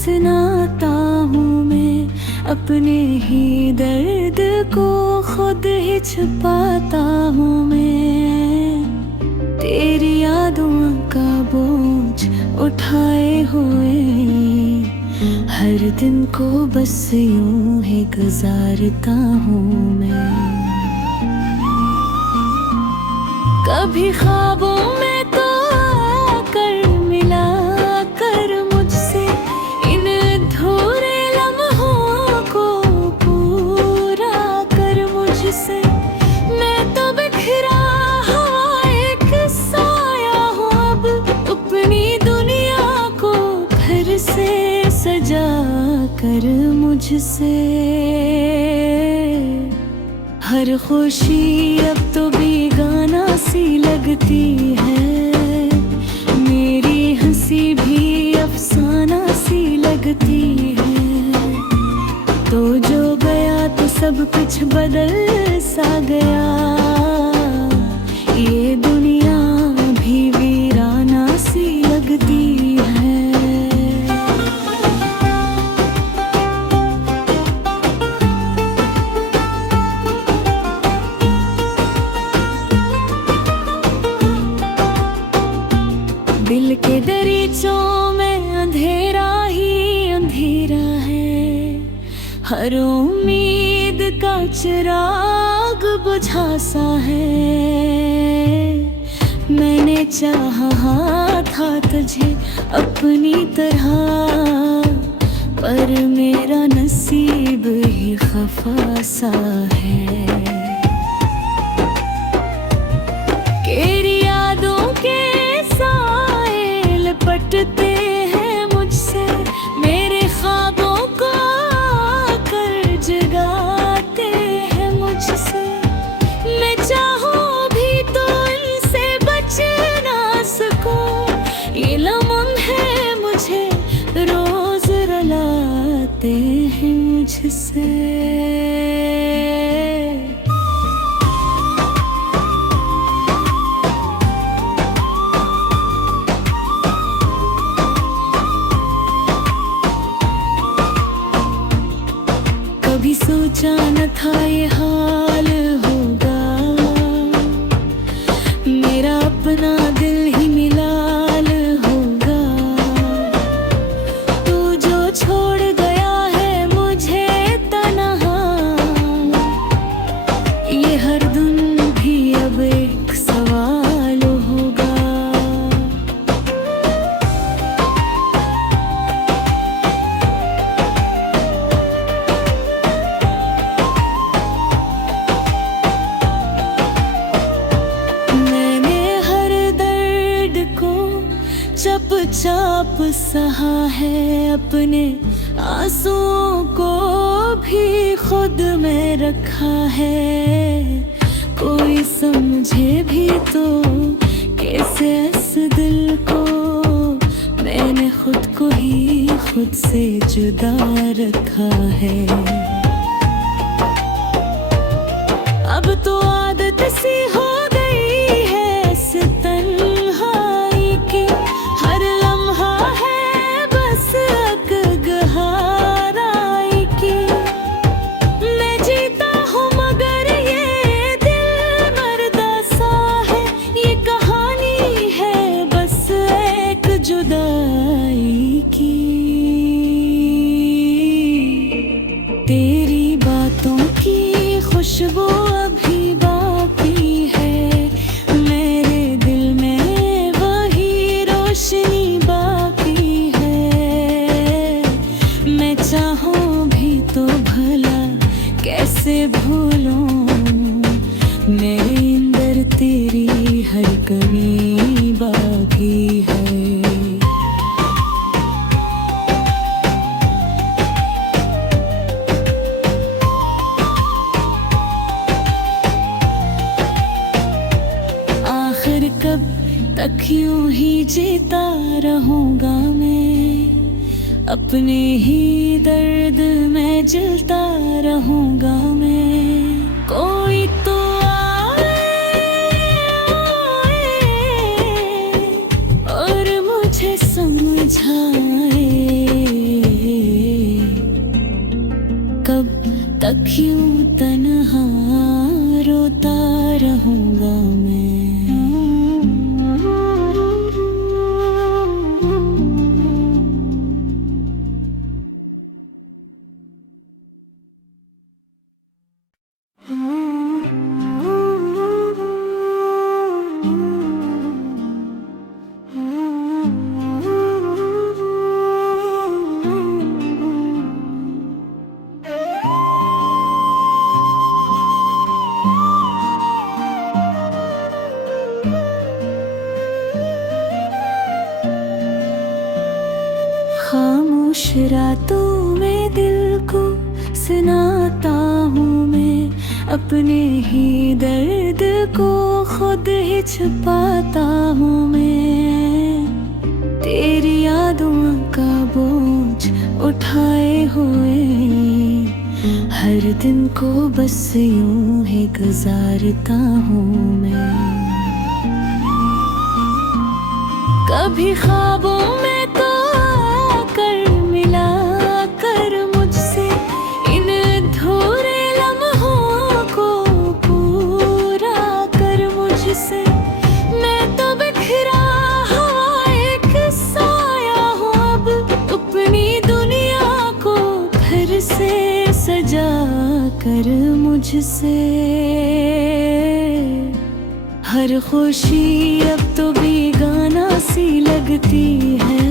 फसनाता हूँ मैं, अपने ही दर्द को खुद ही छुपाता हूँ मैं। तेरी यादों का बोझ उठाए हुए हर दिन को बस यूं ही गुजारता हूँ मैं। कभी ख्वाबों में तो आकर मिला कर मुझसे इन अधूरे लम्हों को पूरा कर मुझसे। मैं तो बिखरा हुआ एक साया हूँ, अब अपनी दुनिया को फिर से सजा कर मुझसे। हर खुशी अब तो बेगाना सी लगती है, मेरी हंसी भी अफसाना सी लगती है। तो जो गया तो सब कुछ बदल सा गया, ये दुनिया भी वीराना सी लगती है। दिल के दरीचों में अंधेरा ही अंधेरा है, हर उम्मीद का चिराग बुझा सा है। मैंने चाहा था तुझे अपनी तरह, पर मेरा नसीब ही खफा सा है। तेरी यादों के पटते हैं मुझसे, मेरे ख्वाबों को आकर जगाते हैं मुझसे। मैं चाहूँ भी तो इनसे बच ना सकूं, ये लम्हे मुझे रोज रुलाते हैं मुझसे। कभी सोचा न था ये हाल होगा, मेरा अपना दिल ही मिलाल होगा। तू जो छोड़ गया है मुझे तन्हा, ये हर दिन भी अब एक सवाल होगा। चुपचाप सहा है, अपने आंसुओं को भी खुद में रखा है। कोई समझे भी तो कैसे इस दिल को, मैंने खुद को ही खुद से जुदा रखा है। अब तो आदत सी हो गई है इस तन्हाई की, हर लम्हा है बस एक गहराई की। मैं जीता हूँ मगर ये दिल मरदा सा है, ये कहानी है बस एक जुदाई की। तेरी बातों की खुशबू अभी बाकी है, मेरे दिल में वही रोशनी बाकी है। मैं चाहूँ भी तो भला कैसे भूलूं, मेरे अंदर तेरी हर कमी बाकी है। आखिर कब तक यूं ही जीता रहूंगा मैं, अपने ही दर्द में जलता रहूंगा मैं। कोई तो आए और मुझे समझाए, क्यों तन्हा रोता रहूंगा मैं। खामोश रातों में दिल को सुनाता हूँ मैं, अपने ही दर्द को खुद ही छुपाता हूँ मैं। तेरी यादों का बोझ उठाए हुए हर दिन को बस यूं ही गुजारता हूँ मैं। कभी ख्वाबों में तो आकर मिला कर मुझसे इन अधूरे लम्हों को पूरा कर मुझसे। मैं तो बिखरा हुआ एक साया हूँ अब, अपनी दुनिया को फिर से सजा कर मुझसे। हर खुशी अब तो बेगाना सी लगती है,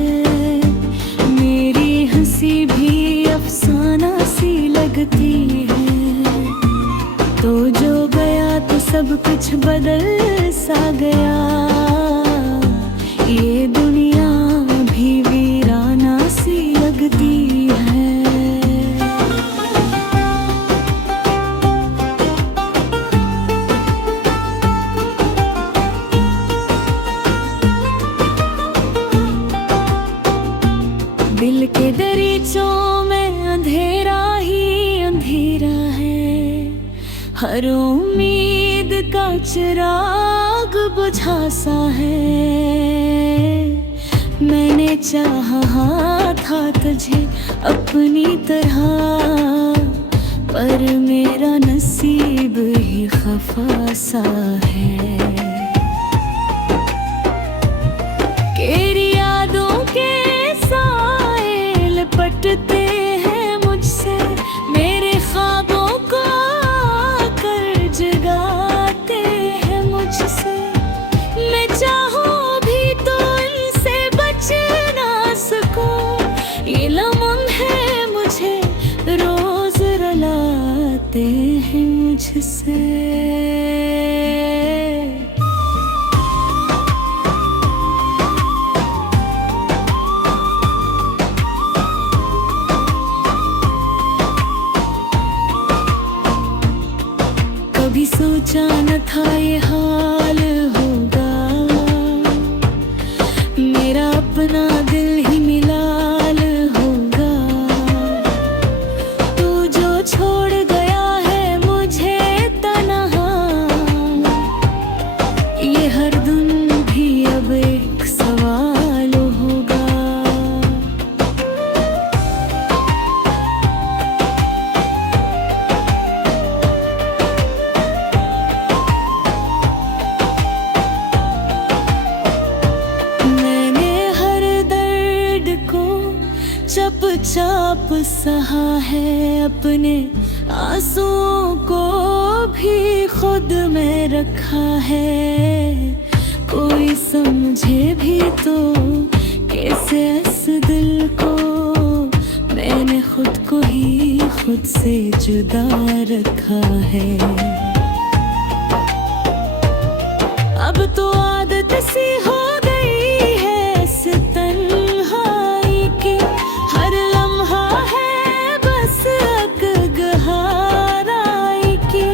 मेरी हंसी भी अफसाना सी लगती है। तो जो गया तो सब कुछ बदल सा गया, ये दुनिया भी वीराना सी लगती है। दिल के दरीचों में अंधेरा ही अंधेरा है, हर उम्मीद का चिराग बुझा सा है। मैंने चाहा था तुझे अपनी तरह, पर मेरा नसीब ही खफा सा है। तेरी यादों के लपटते हैं मुझसे, मेरे ख्वाबों को आकर जगाते हैं मुझसे। मैं चाहूँ भी तो इनसे बच ना सकूं, ये लम्हे मुझे रोज रुलाते हैं मुझसे। कभी सोचा न था ये हाल होगा, मेरा अपना दिल ही मिलाल होगा। तू जो छोड़ गया है मुझे तन्हा, ये हर दिन भी अब एक सवाल होगा। चुपचाप सहा है, अपने आंसुओं को भी खुद में रखा है। कोई समझे भी तो कैसे इस दिल को, मैंने खुद को ही खुद से जुदा रखा है। अब तो आदत सी हो गई है इस तन्हाई की, हर लम्हा है बस एक गहराई की।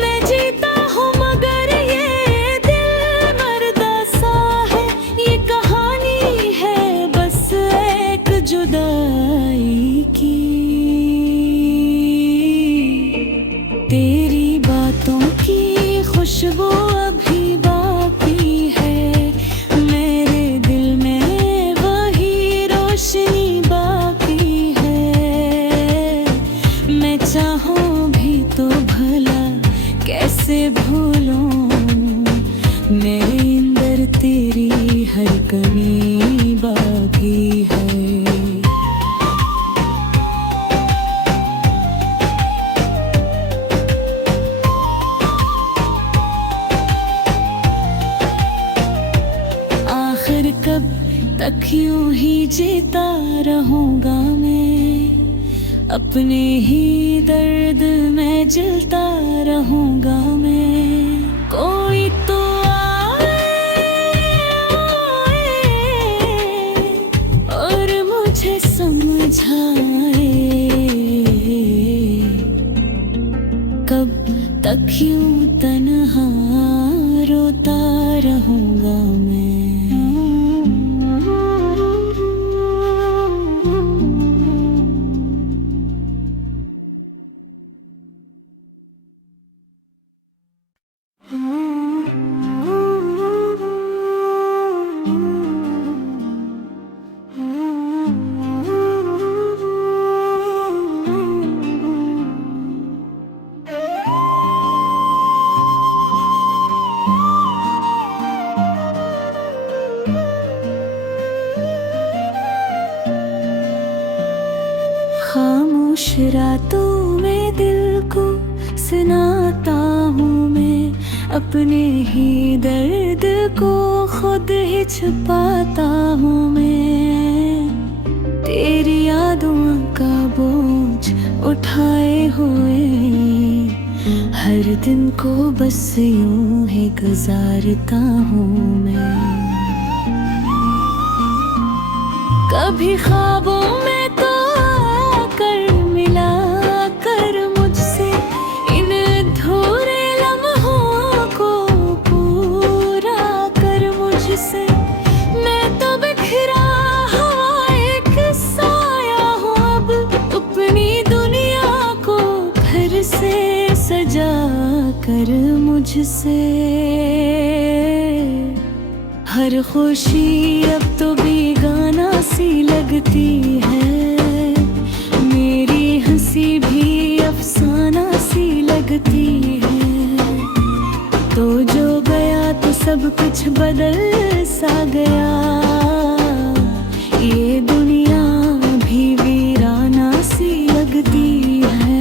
मैं जीता हूँ मगर ये दिल मरदा सा है, ये कहानी है बस एक जुदाई की। तेरी बातों की खुशबू अभी बाकी है, भूलूं, मेरे अंदर तेरी हर कमी बाकी है। आखिर कब तक यूं ही जीता रहूंगा मैं, अपने ही दर्द में जलता रहूंगा मैं। कोई तो और मुझे समझाए, कब तक यूं तन्हा रोता रहूंगा मैं। खामोश रातों में दिल को सुनाता हूँ मैं, अपने ही दर्द को खुद ही छुपाता हूँ मैं। तेरी यादों का बोझ उठाए हुए हर दिन को बस यूं ही गुजारता हूँ मैं। कभी ख्वाबों में तो आकर मिला कर मुझसे, इन अधूरे लम्हों को पूरा कर मुझसे। मैं तो बिखरा हुआ एक साया हूँ, अब अपनी दुनिया को फिर से सजा कर मुझसे। हर खुशी अब तो बेगाना सी लगती है, मेरी हंसी भी अफसाना सी लगती है। तो जो गया तो सब कुछ बदल सा गया, ये दुनिया भी वीराना सी लगती है।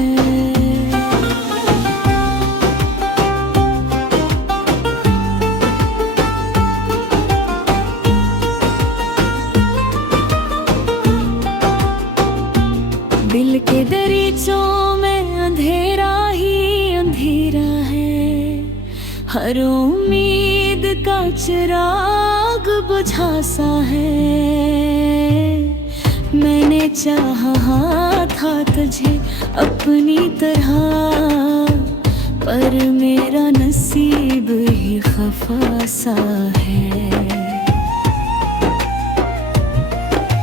दिल के दरीचों में अंधेरा ही अंधेरा है, हर उम्मीद का चिराग बुझा सा है। मैंने चाहा था तुझे अपनी तरह, पर मेरा नसीब ही खफा सा है।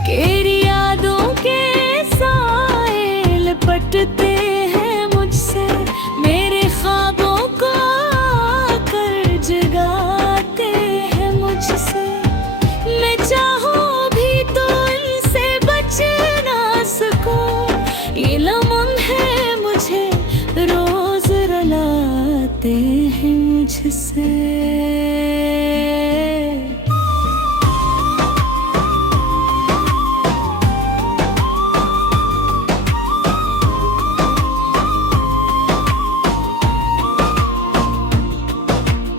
तेरी यादों के पटते हैं मुझसे, मेरे ख्वाबों को आकर जगाते हैं मुझसे। मैं चाहूँ भी तो इनसे बच ना सकूं, ये लम्हे मुझे रोज रुलाते हैं मुझसे।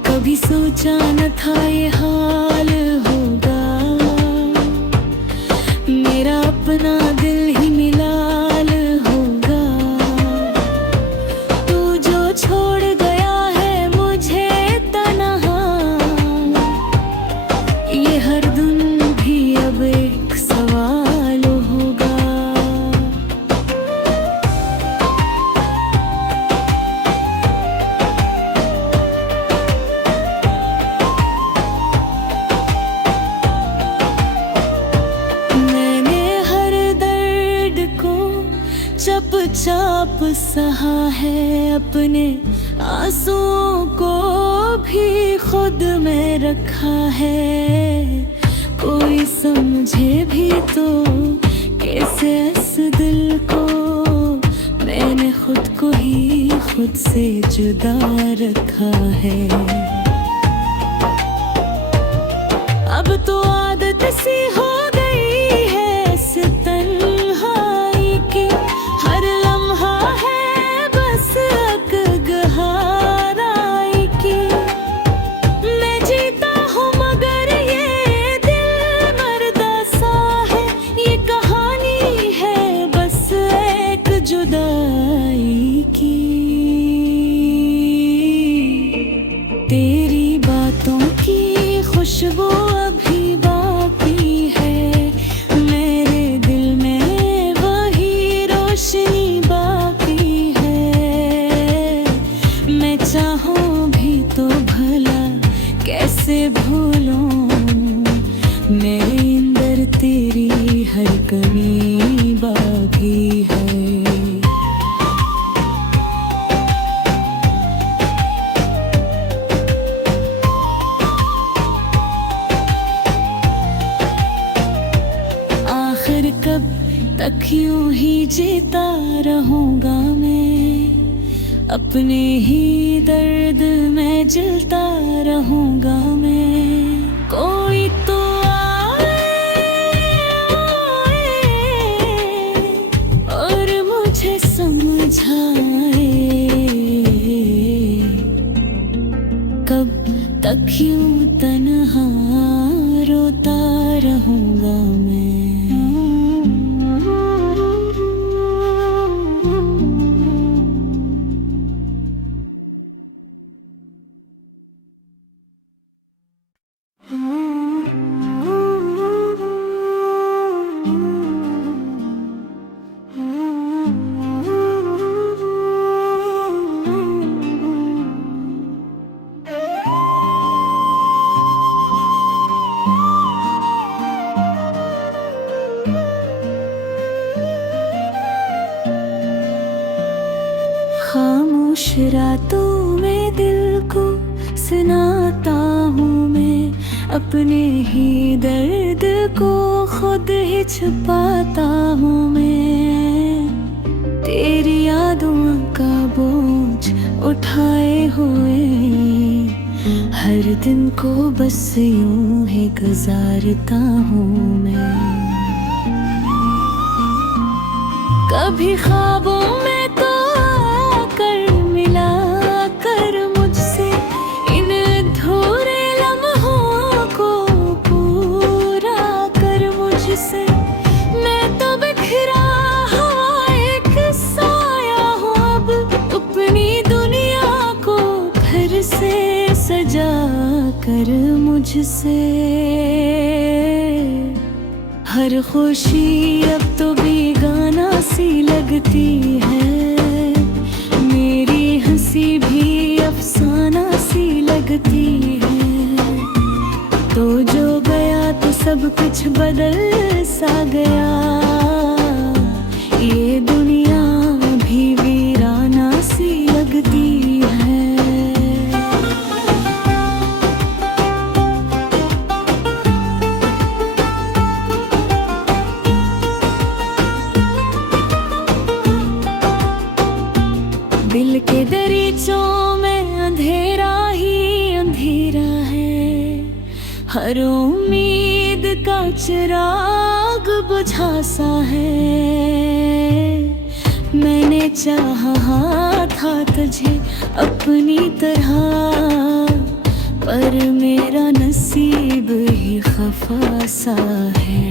कभी सोचा न था ये हाल होगा, मेरा अपना दिल ही मिलाल होगा। तू जो छोड़ गया है मुझे तन्हा, ये हर दिन भी अब एक सवाल होगा। चुपचाप सहा है, अपने आंसुओं को भी खुद में रखा है। कोई समझे भी तो कैसे इस दिल को मैंने खुद को ही खुद से जुदा रखा है। अब तो आदत सी हो गई है इस तन्हाई की, हर लम्हा है बस एक गहराई की। मैं जीता हूँ मगर ये दिल मरदा सा है, ये कहानी है बस एक जुदाई की। तेरी बातों की खुशबू अभी बाकी है, मेरे दिल में वही रोशनी बाकी है। मैं चाहूँ भी तो भला कैसे भूलूं, मेरे अंदर तेरी हर कमी बाकी है। आखिर कब तक यूं ही जीता रहूंगा मैं, अपने ही दर्द में जलता रहूंगा मैं। कोई तो आए और मुझे समझाए, कब तक यूं तन्हा रोता रहूंगा मैं। खामोश रातों में दिल को सुनाता हूँ मैं, अपने ही दर्द को खुद ही छुपाता हूँ मैं। तेरी यादों का बोझ उठाए हुए हर दिन को बस यूं ही गुजारता हूँ मैं। कभी ख्वाबों में तो आकर मिला कर मुझसे, इन अधूरे लम्हों को पूरा कर मुझसे। मैं तो बिखरा हुआ एक साया हूँ अब, अपनी दुनिया को फिर से सजा कर मुझसे। हर खुशी अब तो बेगाना सी लगती है, मेरी हंसी भी अफसाना सी लगती है। तो जो गया तो सब कुछ बदल सा गया, ये दुनिया भी वीराना सी लगती है। दिल के दरीचों में अंधेरा ही अंधेरा है, हर उम्मीद का चिराग बुझा सा है। मैंने चाहा था तुझे अपनी तरह, पर मेरा नसीब ही खफा सा है।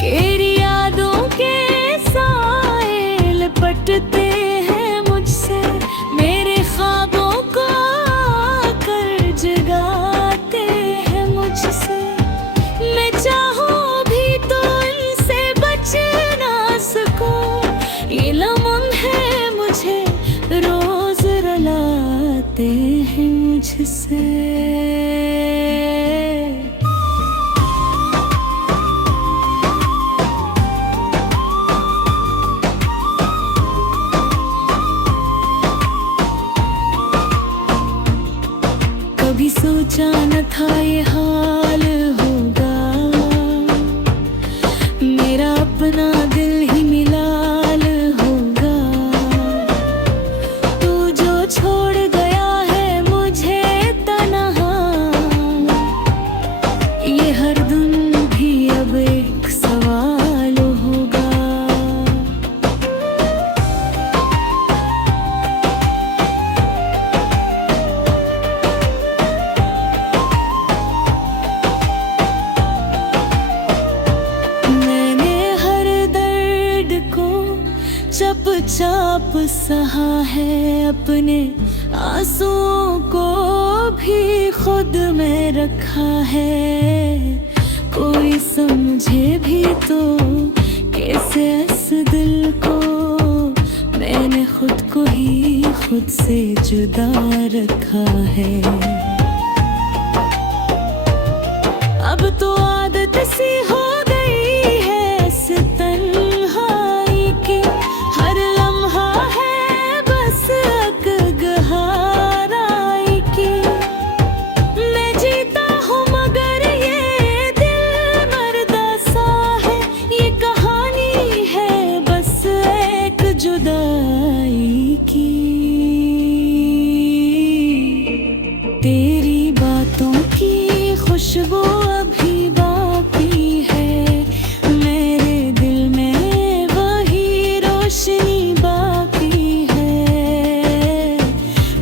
तेरी यादों के साए लिपटते हैं मुझसे, मेरे ख्वाबों को आकर जगाते हैं मुझसे। मैं चाहूँ भी तो इनसे बच ना सकूं, ये लम्हे मुझे रोज रुलाते हैं मुझसे। कभी सोचा न था ये हाल होगा, मेरा अपना दिल ही मिलाल होगा। चाप सहा है, अपने आंसुओं को भी खुद में रखा है। कोई समझे भी तो कैसे इस दिल को, मैंने खुद को ही खुद से जुदा रखा है। अब तो आदत सी हो गई है इस तन्हाई की, हर लम्हा है बस एक गहराई की। मैं जीता हूँ मगर ये दिल मरदा सा है, ये कहानी है बस एक जुदाई की। तेरी बातों की खुशबू अभी बाकी है, मेरे दिल में वही रोशनी बाकी है।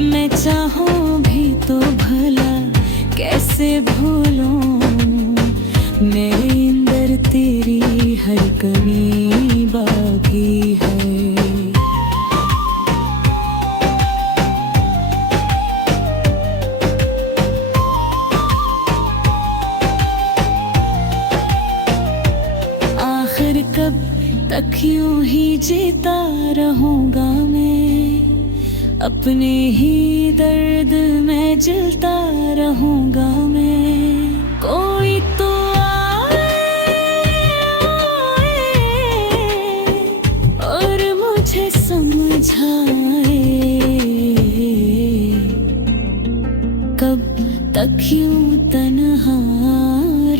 मैं चाहूँ भी तो भला कैसे भूलूं, मेरे अंदर तेरी हर कमी बाकी है। आखिर कब तक यूं ही जीता रहूंगा मैं, अपने ही दर्द में जलता रहूंगा मैं। कोई तो आए और मुझे समझाए, कब तक यूं तन्हा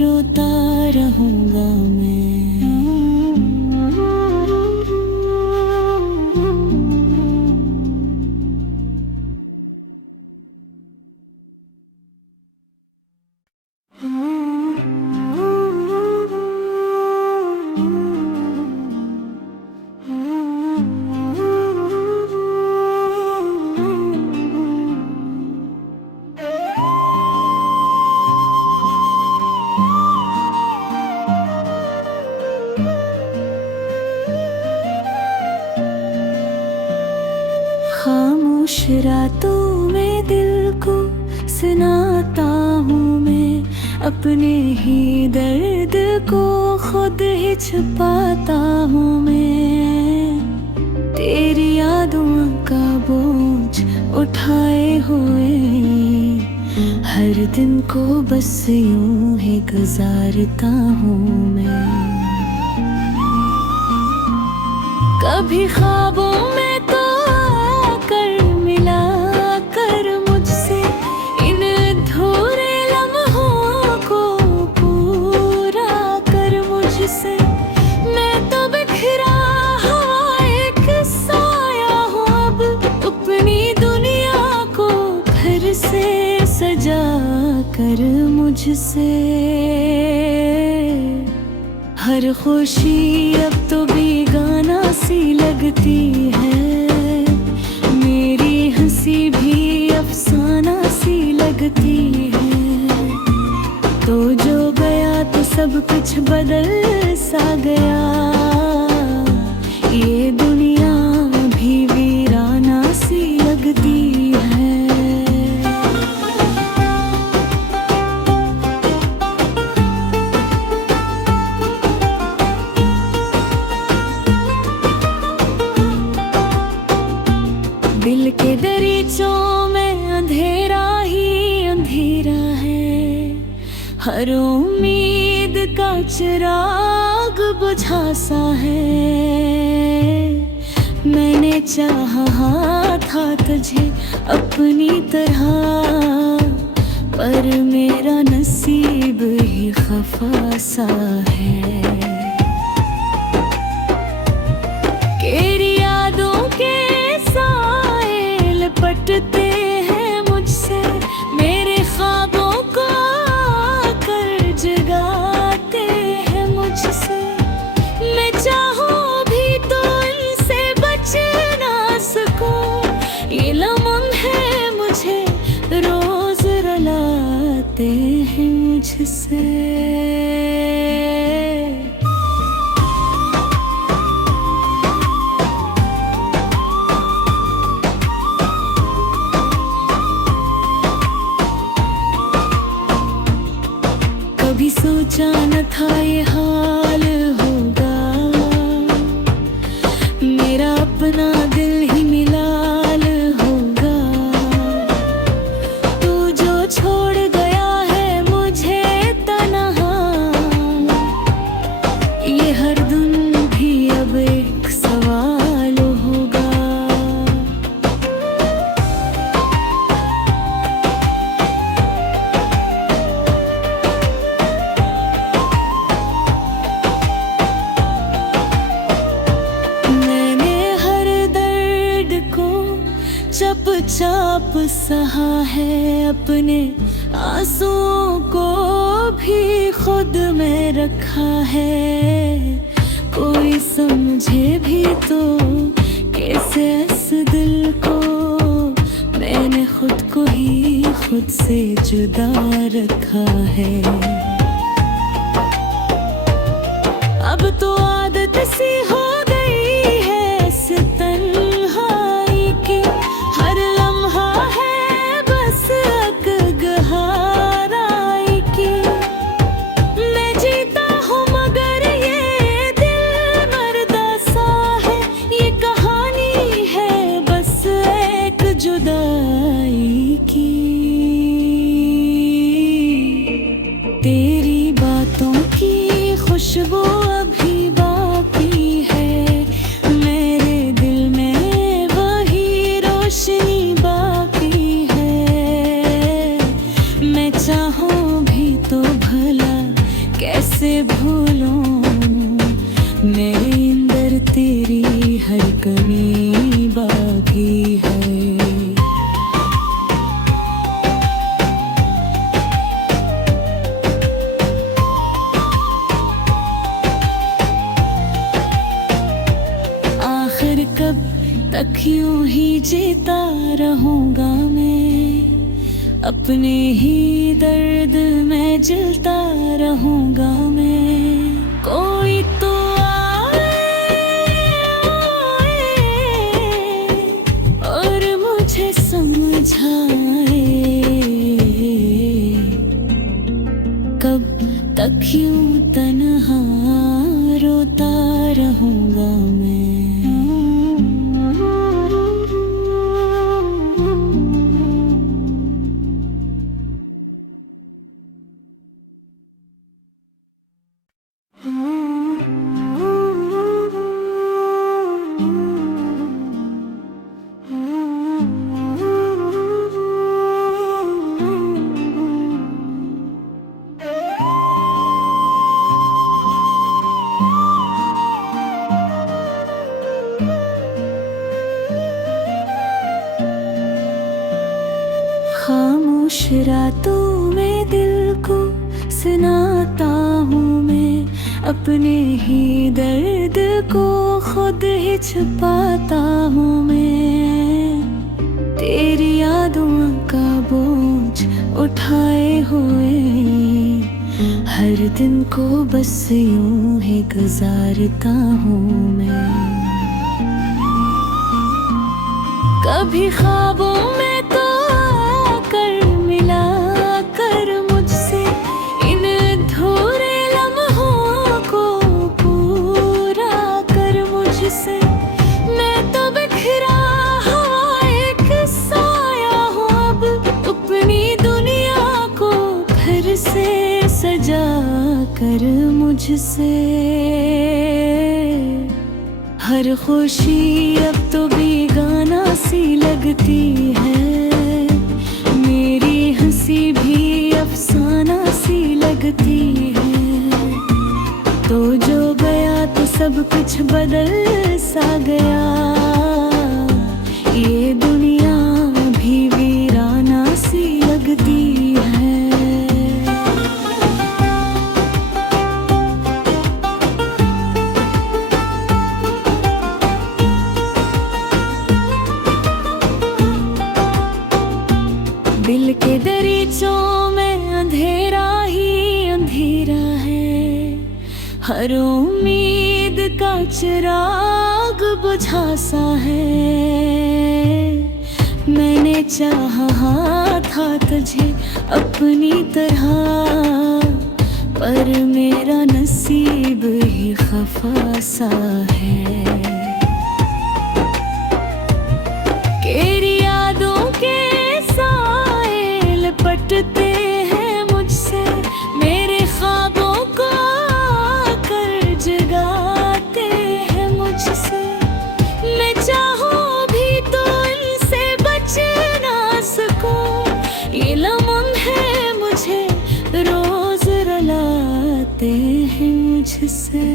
रोता रहूंगा मैं। खामोश रातों में दिल को सुनाता हूँ मैं, अपने ही दर्द को खुद ही छुपाता हूँ मैं। तेरी यादों का बोझ उठाए हुए हर दिन को बस यूं ही गुजारता हूँ मैं। कभी ख्वाबों में तो आकर मिला कर मुझसे, इन अधूरे लम्हों को पूरा कर मुझसे। मैं तो बिखरा हुआ एक साया हूँ अब, अपनी दुनिया को फिर से सजा कर मुझसे। हर खुशी अब तो बेगाना सी लगती है, मेरी हंसी भी अफसाना सी लगती है। तो जो गया तो सब कुछ बदल सा गया, ये दुनिया भी वीराना सी लगती है। दिल के दरीचों में अंधेरा ही अंधेरा है, हर उम्मीद का चिराग बुझा सा है। मैंने चाहा था तुझे अपनी तरह, पर मेरा नसीब ही खफा सा है। तेरी यादों के साए लिपटते हैं मुझसे, मेरे ख्वाबों को आकर जगाते हैं मुझसे। मैं चाहूँ भी तो इनसे बच ना सकूं, ये लम्हे मुझे रोज रुलाते हैं मुझसे। आप सहा है, अपने आंसुओं को भी खुद में रखा है। कोई समझे भी तो कैसे इस दिल को, मैंने खुद को ही खुद से जुदा रखा है। अब तो आदत सी हो गई है इस तन्हाई की, हर लम्हा है बस एक गहराई की। मैं जीता हूँ मगर ये दिल मरदा सा है, ये कहानी है बस एक जुदाई की। तेरी बातों की खुशबू अभी बाकी है, मेरे दिल में वही रोशनी बाकी है। मैं चाहूँ भी तो भला कैसे भूलूं, मेरे अंदर तेरी हर कमी बाकी है। आखिर कब तक यूं ही जीता रहूंगा मैं, अपने ही दर्द में जलता रहूंगा मैं। कोई तो आए और मुझे समझाए, कब तक यूं तन्हा रोता रहूंगा मैं। खामोश रातों में दिल को सुनाता हूँ मैं, अपने ही दर्द को खुद ही छुपाता हूँ मैं। तेरी यादों का बोझ उठाए हुए हर दिन को बस यूं ही गुजारता हूँ मैं। कभी ख्वाबों में तो आकर मिला कर मुझसे, इन अधूरे लम्हों को पूरा कर मुझसे। मैं तो बिखरा हुआ एक साया हूँ, अब अपनी दुनिया को फिर से सजा कर मुझसे। हर खुशी अब तो बेगाना सी लगती है, मेरी हंसी भी अफसाना सी लगती है। तो जो गया तो सब कुछ बदल सा गया, ये दुनिया भी वीराना सी लगती है। दिल के दरीचों में अंधेरा ही अंधेरा है, हर उम्मीद का चिराग बुझा सा है। मैंने चाहा था तुझे अपनी तरह, पर मेरा नसीब ही खफा सा है। तेरी यादों के लपटते हैं मुझसे, मेरे ख्वाबों को आकर जगाते हैं मुझसे। मैं चाहूँ भी तो इनसे बच ना सकूं, ये लम्हे मुझे रोज रुलाते हैं मुझसे।